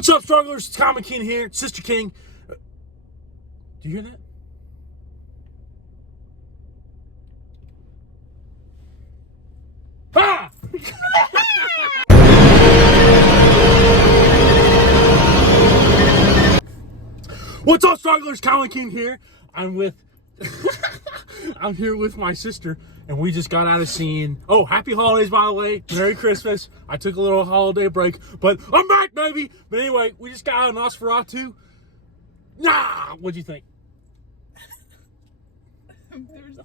What's up, strugglers? It's Comic King here, Sister King. Do you hear that? Ah! What's up, strugglers? Comic King here. I'm here with my sister, and we just got out of seeing. Oh, happy holidays, by the way. Merry Christmas. I took a little holiday break, but I'm back, baby. But anyway, we just got out of Nosferatu. Nah, what'd you think?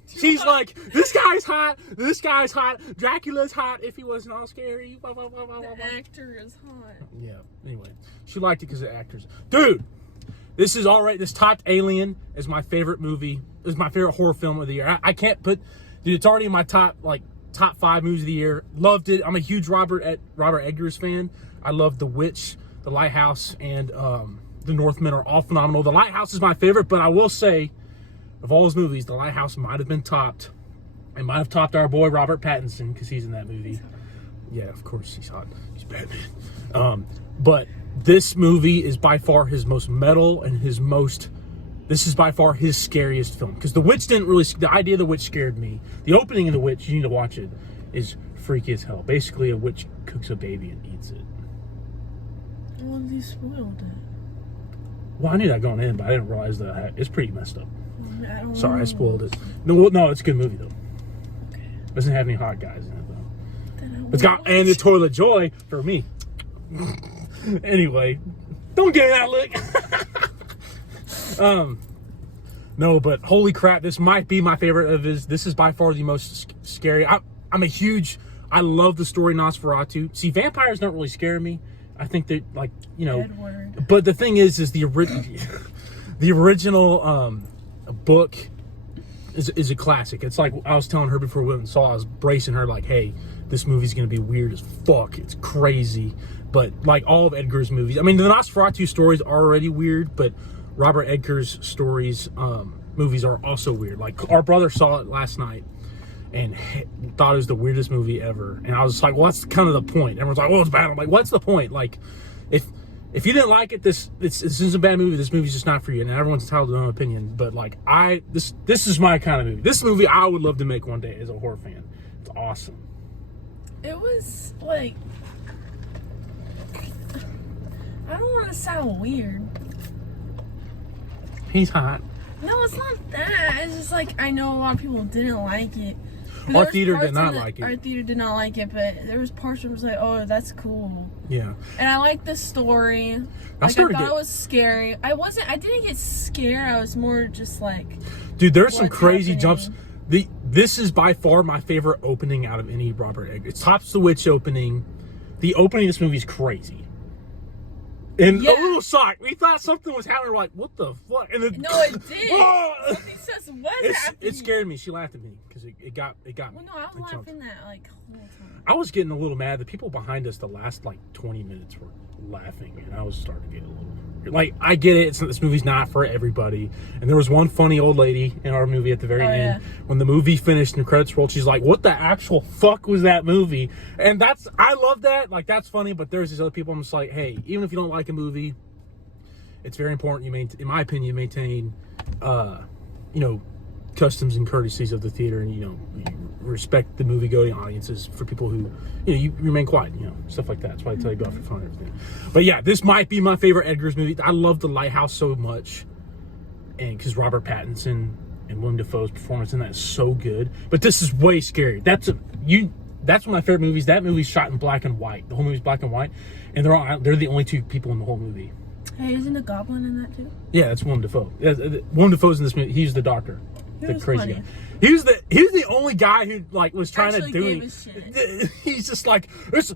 She's like, this guy's hot. This guy's hot. Dracula's hot. If he wasn't all scary. Blah, blah, blah, blah, blah. The actor is hot. Yeah. Anyway, she liked it because of actors. Dude, this is all right. This topped Alien is my favorite movie. Is my favorite horror film of the year. I can't put, dude. It's already in my top 5 movies of the year. Loved it. I'm a huge Robert Eggers fan. I love The Witch, The Lighthouse, and The Northman are all phenomenal. The Lighthouse is my favorite, but I will say, of all his movies, The Lighthouse might have been topped. It might have topped our boy Robert Pattinson because he's in that movie. Yeah, of course he's hot. He's Batman. But this movie is by far his most metal and this is by far his scariest film. Because The Witch the idea of The Witch scared me. The opening of The Witch, you need to watch it, is freaky as hell. Basically, a witch cooks a baby and eats it. Well, you spoiled it. Well, I knew that going in, but I didn't realize that it's pretty messed up. Sorry, I spoiled it. No, it's a good movie, though. Okay. Doesn't have any hot guys in it, though. It's got, and the Toilet Joy for me. Anyway, don't get that lick. No, but holy crap, this might be my favorite of his. This is by far the most scary. I love the story Nosferatu. See, vampires don't really scare me. I think that, Edward. But the thing is the original book is a classic. It's like I was telling her before we went and saw. I was bracing her like, hey, this movie's gonna be weird as fuck. It's crazy. But like all of Edgar's movies, I mean, the Nosferatu stories are already weird, but Robert Eggers' stories, movies are also weird. Like, our brother saw it last night and thought it was the weirdest movie ever. And I was like, well, that's kind of the point. Everyone's like, oh, it's bad. I'm like, what's the point? Like, if you didn't like it, this is a bad movie. This movie's just not for you. And everyone's entitled to their own opinion. But like, this is my kind of movie. This movie I would love to make one day as a horror fan. It's awesome. It was like, I don't want to sound weird. He's hot. No, it's not that. It's just like, I know a lot of people didn't like it. Our theater did not like it. Our theater did not like it, but there was parts where it was like, oh, that's cool. Yeah. And I liked the story. I thought it was scary. I didn't get scared. I was more just like, dude, there's some crazy happening? jumps. This is by far my favorite opening out of any Robert Eggers. It tops The Witch opening. The opening of this movie is crazy. And a little shocked. We thought something was happening. We're like, what the fuck? And then, no, it did. Something says, what's happening? It scared me. She laughed at me because it got me. Well, no, I was laughing that like whole time. I was getting a little mad. The people behind us, the last 20 minutes were laughing, and I was starting to get a little. Like, I get it. This movie's not for everybody. And there was one funny old lady in our movie at the very end. Yeah. When the movie finished and the credits rolled, she's like, what the actual fuck was that movie? And I love that. Like, that's funny. But there's these other people. I'm just like, hey, even if you don't like a movie, it's very important in my opinion, you maintain, customs and courtesies of the theater, and you respect the movie-going audiences for people who, you remain quiet, stuff like that. That's why I tell you go off your phone and everything. But yeah, this might be my favorite Eggers movie. I love The Lighthouse so much, and because Robert Pattinson and Willem Dafoe's performance in that is so good. But this is way scary. That's one of my favorite movies. That movie's shot in black and white. The whole movie's black and white, and they're the only two people in the whole movie. Hey, isn't the Goblin in that too? Yeah, that's Willem Dafoe. Willem Dafoe's in this movie. He's the doctor. The crazy funny. guy. He was the only guy who was trying actually to do gave it. a shit. He's just like, it's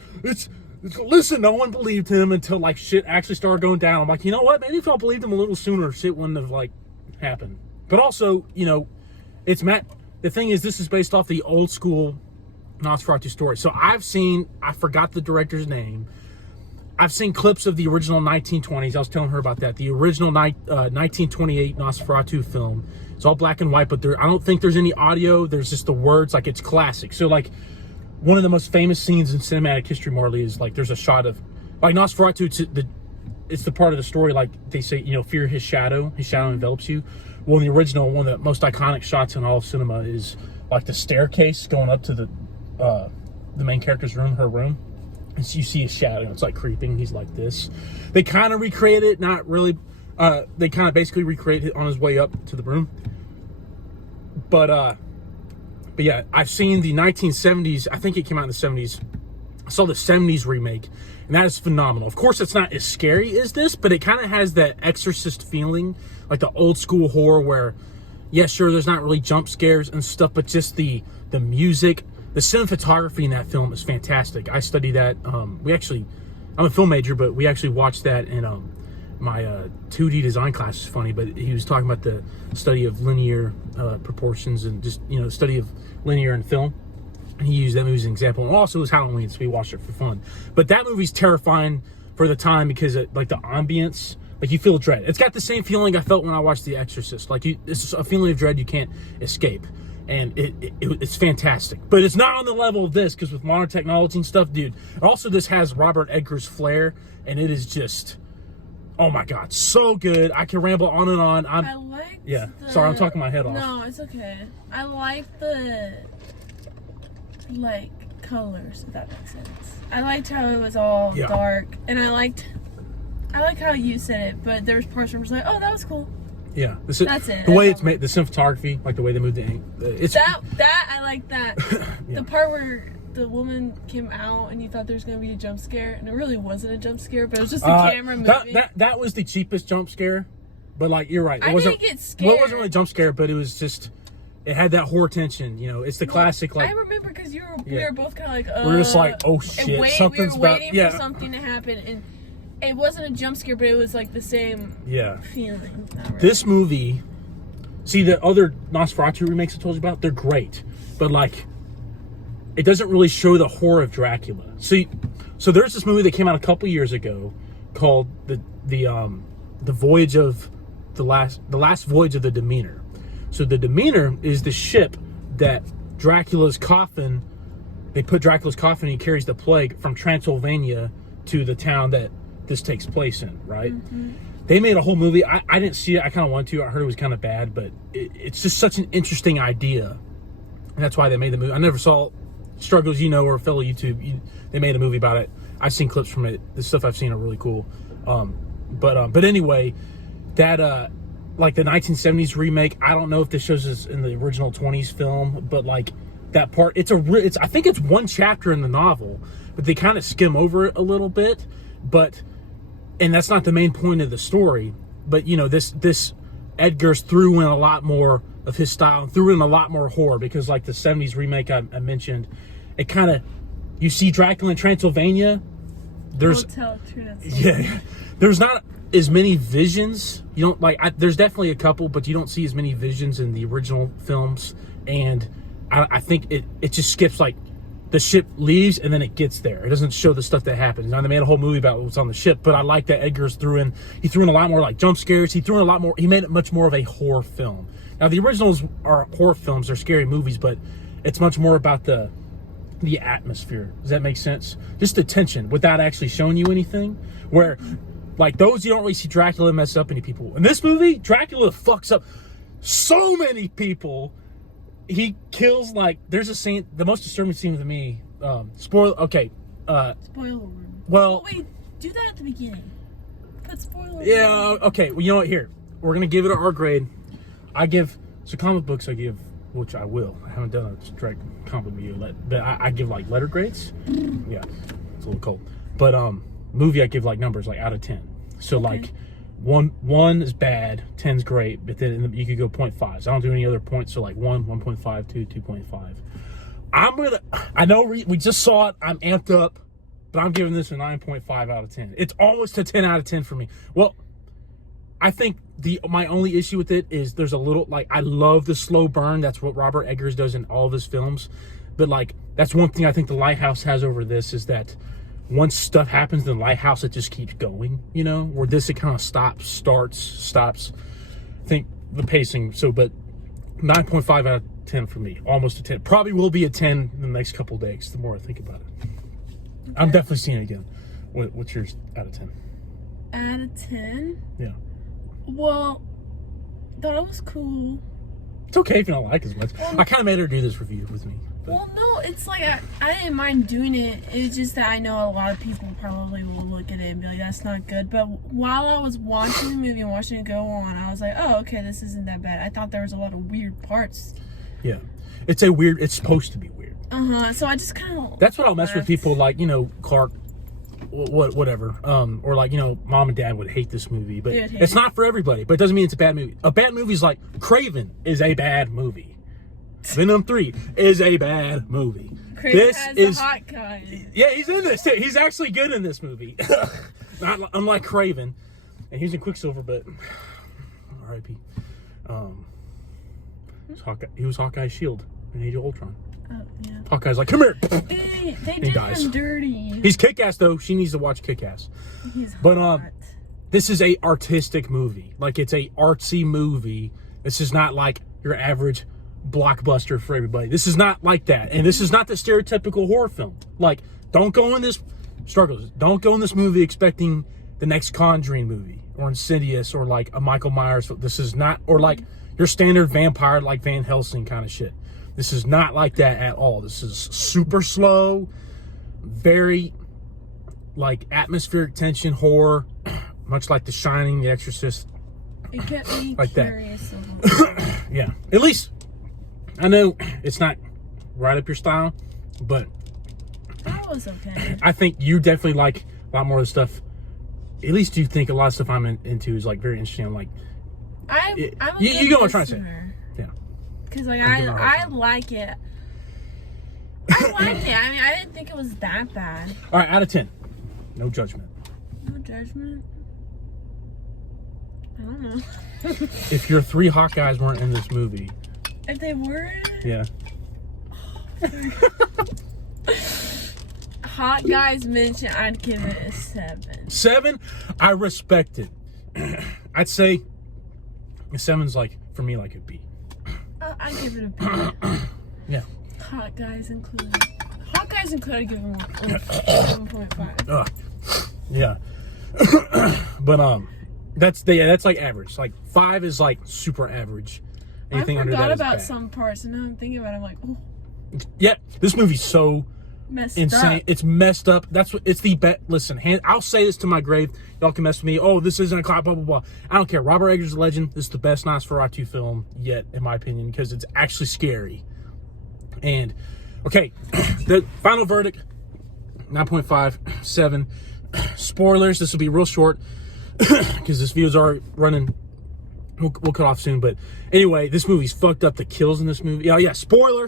listen, no one believed him until shit actually started going down. I'm like, you know what? Maybe if I believed him a little sooner, shit wouldn't have happened. But also, it's Matt. The thing is, this is based off the old school Nosferatu story. So I forgot the director's name. I've seen clips of the original 1920s. I was telling her about that. The original 1928 Nosferatu film. It's all black and white, but I don't think there's any audio. There's just the words. It's classic. So one of the most famous scenes in cinematic history, Marley, is there's a shot of Nosferatu. it's the part of the story, like they say, fear his shadow envelops you. Well, in the original, one of the most iconic shots in all of cinema is like the staircase going up to the main character's room, her room. And so you see his shadow, it's like creeping. He's like this. They kind of recreate it, not really. They kind of basically recreate it on his way up to the room. But yeah, I've seen the 1970s. I think it came out in the 70s. I saw the 70s remake, and that is phenomenal. Of course, it's not as scary as this, but it kind of has that Exorcist feeling, like the old school horror where, yeah, sure, there's not really jump scares and stuff, but just the music, the cinematography in that film is fantastic. I study that. I'm a film major, but we actually watched that in my 2D design class. Is funny, but he was talking about the study of linear proportions and just, the study of linear in film. He used that movie as an example. And also it was Halloween, so we watched it for fun. But that movie's terrifying for the time because like the ambience, like you feel dread. It's got the same feeling I felt when I watched The Exorcist. Like it's a feeling of dread you can't escape. And it's fantastic. But it's not on the level of this, because with modern technology and stuff, dude. Also, this has Robert Eggers' flair, and it is just, oh my God, so good. I can ramble on and on. Sorry, I'm talking my head off. No, it's okay. I like the colors, if that makes sense. I liked how it was all dark, and I like how you said it, but there's parts where I was like, oh, that was cool. Yeah, that's it. The way it's made, the cinematography, like the way they moved the ink. That I like that. Yeah. The part where the woman came out and you thought there was going to be a jump scare, and it really wasn't a jump scare, but it was just the camera moving. That was the cheapest jump scare, but like you're right. I didn't get scared. Well, it wasn't really a jump scare, but it was just. It had that horror tension, it's the classic. Like I remember because we were both kind of like, we're just like, oh shit, something's we were waiting for something to happen, and it wasn't a jump scare, but it was like the same feeling. Really. This movie, see the other Nosferatu remakes I told you about, they're great, but like, it doesn't really show the horror of Dracula. So there's this movie that came out a couple years ago called the Voyage of the Last Voyage of the Demeanor. So the Demeanor is the ship that Dracula's coffin, they put Dracula's coffin and he carries the plague from Transylvania to the town that this takes place in, right? Mm-hmm. They made a whole movie. I didn't see it. I kind of wanted to. I heard it was kind of bad, but it's just such an interesting idea. And that's why they made the movie. I never saw Struggles, or fellow YouTube. They made a movie about it. I've seen clips from it. The stuff I've seen are really cool. But anyway, that... like the 1970s remake, I don't know if this shows us in the original 20s film, but like that part, I think it's one chapter in the novel, but they kind of skim over it a little bit, and that's not the main point of the story. But this Eggers threw in a lot more of his style and threw in a lot more horror, because like the 70s remake I mentioned, it kind of, you see Dracula in Transylvania, there's not as many visions. You don't there's definitely a couple, but you don't see as many visions in the original films. And I think it just skips, like the ship leaves and then it gets there. It doesn't show the stuff that happens. Now they made a whole movie about what's on the ship, but I like that Eggers threw in a lot more like jump scares. He made it much more of a horror film. Now the originals are horror films, they're scary movies, but it's much more about the atmosphere. Does that make sense? Just the tension without actually showing you anything. Where like those, you don't really see Dracula mess up any people. In this movie, Dracula fucks up so many people. He kills, like, there's a scene, the most disturbing scene to me. Spoiler. Spoiler. Well, wait, do that at the beginning. Put spoiler. Yeah. Okay. Well, you know what? Here, we're gonna give it our grade. Comic books I give, which I will. I haven't done a direct comic video, but I give like letter grades. Yeah, it's a little cold. But movie I give like numbers like out of 10. So like one is bad, 10's great, but then you could go 0.5. So I don't do any other points. So like 1, 1.5, 2, 2.5. I know we just saw it. I'm amped up, but I'm giving this a 9.5 out of 10. It's almost a 10 out of 10 for me. Well, I think my only issue with it is there's a little, like, I love the slow burn. That's what Robert Eggers does in all of his films. But like, that's one thing I think The Lighthouse has over this, is that once stuff happens in The Lighthouse, it just keeps going, where this, it kind of stops. I think the pacing, but 9.5 out of 10 for me, almost a 10. Probably will be a 10 in the next couple of days, the more I think about it. Okay. I'm definitely seeing it again. What's yours out of 10? Out of 10? Yeah. Well, thought it was cool. It's okay if you don't like it as much. I kind of made her do this review with me. But. Well, no, it's like I didn't mind doing it. It's just that I know a lot of people probably will look at it and be like, that's not good. But while I was watching the movie and watching it go on, I was like, oh, okay, this isn't that bad. I thought there was a lot of weird parts. Yeah. It's supposed to be weird. So I just kind of... That's what I'll mess with people like, Clark, whatever. Or like, mom and dad would hate this movie. But it's not for everybody. But it doesn't mean it's a bad movie. A bad movie is like Craven is a bad movie. Venom 3 is a bad movie. Craven is the hot guy. Yeah, he's in this too. He's actually good in this movie. Not unlike Craven. And he's in Quicksilver, but R.I.P. He was Hawkeye's shield in Age of Ultron. Oh, yeah. Hawkeye's like, come here. They did him dirty. He's Kick-Ass though. She needs to watch Kick-Ass. He's hot. This is a artistic movie. Like, it's a artsy movie. This is not like your average blockbuster for everybody. This is not like that. And this is not the stereotypical horror film. Like, don't go in this movie expecting the next Conjuring movie or Insidious or like a Michael Myers. This is not, or like your standard vampire like Van Helsing kind of shit. This is not like that at all. This is super slow, very like atmospheric tension horror, much like The Shining, The Exorcist. It kept me like curious. That. Yeah, at least I know it's not right up your style, but that was okay. I think you definitely like a lot more of the stuff. At least you think a lot of stuff I'm into is like very interesting. Like, you know what I'm trying to say. Yeah. Because like I like it. I like it. I mean, I didn't think it was that bad. All right, out of 10. No judgment. No judgment. I don't know. If your 3 Hawkeyes weren't in this movie. If they were? Yeah. Hot guys mentioned, I'd give it a 7. 7? I respect it. I'd say a 7's like, for me, like a B. I'd give it a B. Yeah. Hot guys included. Hot guys included, I'd give them 1.5. Yeah. But, that's like average. Like 5 is like super average. Anything I under forgot that is about bad. some parts, and now I'm thinking about it, I'm like, oh. Yeah, this movie's so messed insane. Up. It's messed up. That's what it's the bet. Listen, I'll say this to my grave. Y'all can mess with me. Oh, this isn't a clock, blah, blah, blah. I don't care. Robert Eggers' a legend. This is the best Nosferatu film yet, in my opinion, because it's actually scary. And, okay, the final verdict, 9.5, 7. Spoilers, this will be real short, because this video's already running. We'll cut off soon, but anyway, this movie's fucked up. The kills in this movie. Oh, yeah, spoiler.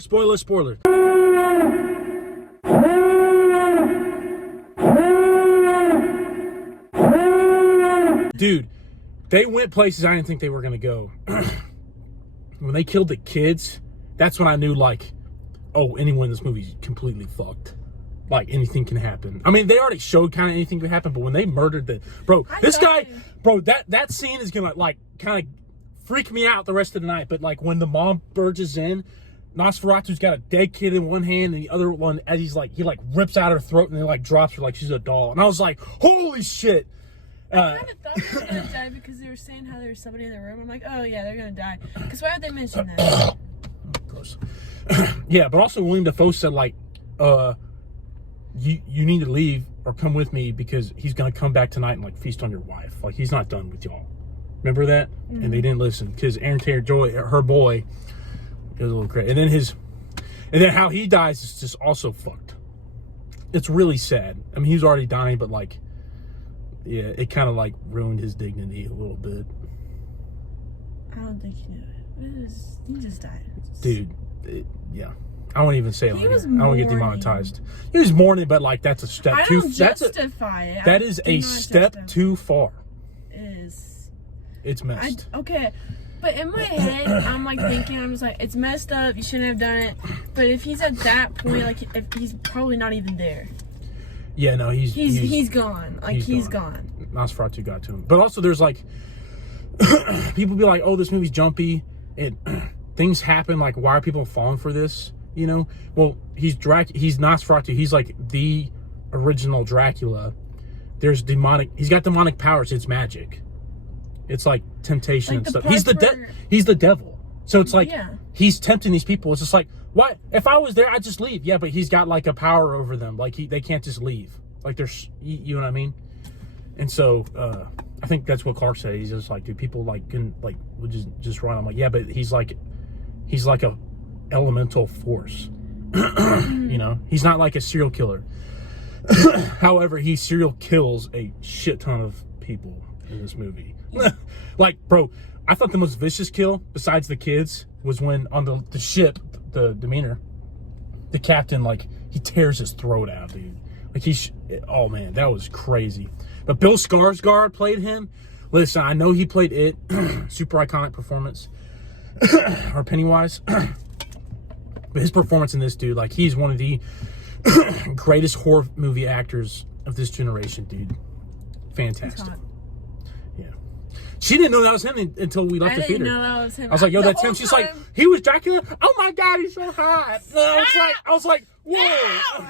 Dude, they went places I didn't think they were going to go. When they killed the kids, that's when I knew, like, oh, anyone in this movie is completely fucked. Like, anything can happen. I mean, they already showed kind of anything could happen, but when they murdered the... Bro, that scene is going to, like, kind of freak me out the rest of the night. But, like, when the mom barges in, Nosferatu's got a dead kid in one hand, and the other one, as he rips out her throat, and then, like, drops her like she's a doll. And I was like, holy shit! I kind of thought they were going to die because they were saying how there was somebody in the room. I'm like, oh, yeah, they're going to die. Because why would they mention that? Gross. Yeah, but also William Dafoe said, like, you need to leave or come with me because he's going to come back tonight and, like, feast on your wife. Like, he's not done with y'all. Remember that? Mm-hmm. And they didn't listen because Aaron Taylor-Joy, her boy, it was a little crazy. And then how he dies is just also fucked. It's really sad. I mean, he's already dying, but, like, yeah, it kind of, like, ruined his dignity a little bit. I don't think he knew it. He just died. Dude, yeah. I won't even say it. I don't get demonetized. He was mourning, but, like, that's a step too... I don't justify it. That is a step too far. It is. It's messed. Okay, but in my head, I'm, like, thinking, I'm just like, it's messed up, you shouldn't have done it. But if he's at that point, like, if he's probably not even there. Yeah, no, he's gone. Like, he's gone. Nosferatu got to him. But also, there's, like... people be like, oh, this movie's jumpy. Things happen. Like, why are people falling for this? You know? Well, he's Nosferatu. He's, like, the original Dracula. there's demonic. He's got demonic powers. It's magic. It's like temptation Like and the stuff. He's parts the devil. So it's like Yeah. he's tempting these people. It's just like, why? If I was there, I'd just leave. Yeah, but he's got like a power over them. Like they can't just leave. Like there's, you know what I mean? And so I think that's what Clark said. He's just like, dude, people like can like would just run. I'm like, yeah, but he's like a elemental force. You know, he's not like a serial killer. However, he serial kills a shit ton of people in this movie. Like, bro, I thought the most vicious kill, besides the kids, was when on the ship, the Demeanor, the captain, like, he tears his throat out, dude. Like, oh man, that was crazy. But Bill Skarsgård played him. Listen, I know he played it. Super iconic performance. Or Pennywise. But his performance in this, dude, like, he's one of the greatest horror movie actors of this generation, dude. Fantastic. Yeah. She didn't know that was him until we left the theater. I didn't know that was him. I was like, yo, that's him. She's like, he was Dracula? Oh my God, he's so hot. I was like, whoa. No!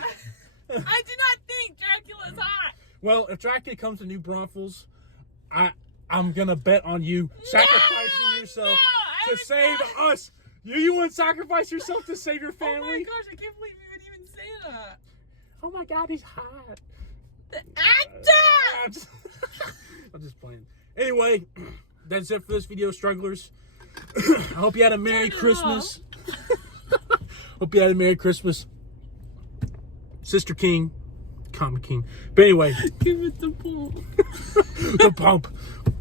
I do not think Dracula's hot. Well, if Dracula comes to New Braunfels, I'm going to bet on you sacrificing yourself to save us. You wouldn't sacrifice yourself to save your family? Oh my gosh, I can't believe you would even say that. Oh my God, he's hot. The actor! I'm just playing. Anyway, that's it for this video, strugglers. I hope you had a Merry Christmas. Hope you had a Merry Christmas. Sister King, Comic King. But anyway. Give it the pump. The pump.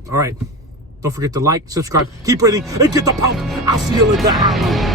All right. Don't forget to like, subscribe, keep reading, and get the pump. I'll see you in the hour.